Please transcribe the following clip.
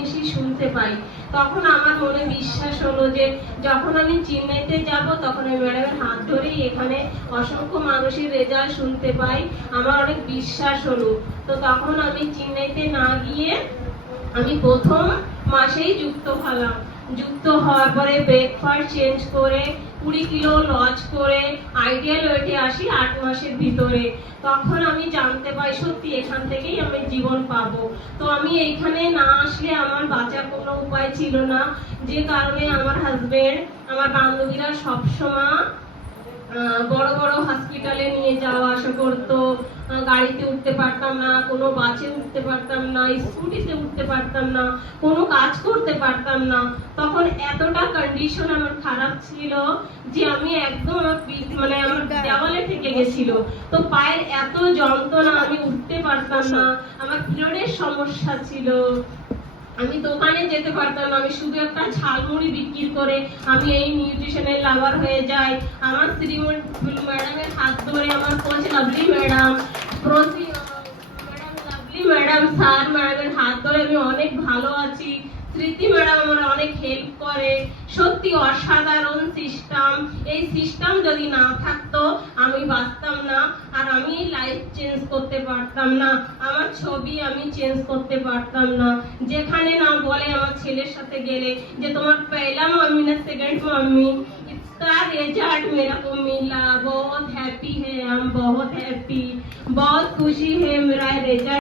জিনিসই শুনতে পাই। তখন আমার মনে বিশ্বাস হলো যে যখন আমি চেন্নাইতে যাব তখন আমি ম্যাডামের হাত ধরেই এখানে অসংখ্য মানুষের রেজাল্ট শুনতে পাই, আমার অনেক বিশ্বাস হলো। তো তখন আমি চেন্নাইতে না গিয়ে আমি প্রথম মাসেই যুক্ত হলাম। যুক্ত হওয়ার পরে ব্রেকফাস্ট চেঞ্জ করে 20 কিলো লস করে আইডিয়াল ওয়েটে আসি 8 মাসের ভিতরে। তখন আমি জানতে পাই সত্যি এখান থেকেই আমি জীবন পাবো। তো আমি এইখানে না আসলে আমার বাঁচার কোনো উপায় ছিল না, যে কারণে আমার হাজবেন্ড, আমার বান্ধবীরা সবসময় বড় বড় হসপিটালে নিয়ে যাওয়া আসা করতো। গাড়িতে উঠতে পারতাম না, কোনো বাসে উঠতে পারতাম না, স্কুটিতে উঠতে পারতাম না, কোনো কাজ করতে পারতাম না। তখন এতটা কন্ডিশন আমার খারাপ ছিল যে আমি একদম মানে আমার দেওয়ালে থেকে গেছিল। তো পায়ের এত যন্ত্রণা, আমি উঠতে পারতাম না, আমার পিরিয়ডের সমস্যা ছিল, আমি দোকানে যেতে পারতাম না, আমি শুধু একটা ঝালমুড়ি বিক্রি করে আমি এই নিউট্রিশনের লাভার হয়ে যাই। আমার শ্রীমতী ম্যাডামের হাত ধরে, আমার coach lovely madam, madam sir ম্যাডামের হাত ধরে আমি অনেক ভালো আছি। স্মৃতি ম্যাডাম আমার অনেক হেল্প করে। সত্যি অসাধারণ সিস্টেম। এই সিস্টেম যদি না থাকতো আমি বাঁচতাম না, আর আমি লাইফ চেঞ্জ করতে পারতাম না, আমার ছবি আমি চেঞ্জ করতে পারতাম না। যেখানে না বলে আমার ছেলের সাথে গেলে যে তোমার पहला मम्मी ना सेकंड मम्मी, इसका रिजल्ट मेरा को मिला, बहुत हैप्पी है हम, बहुत हैप्पी, बहुत खुशी है मेरा रिजल्ट।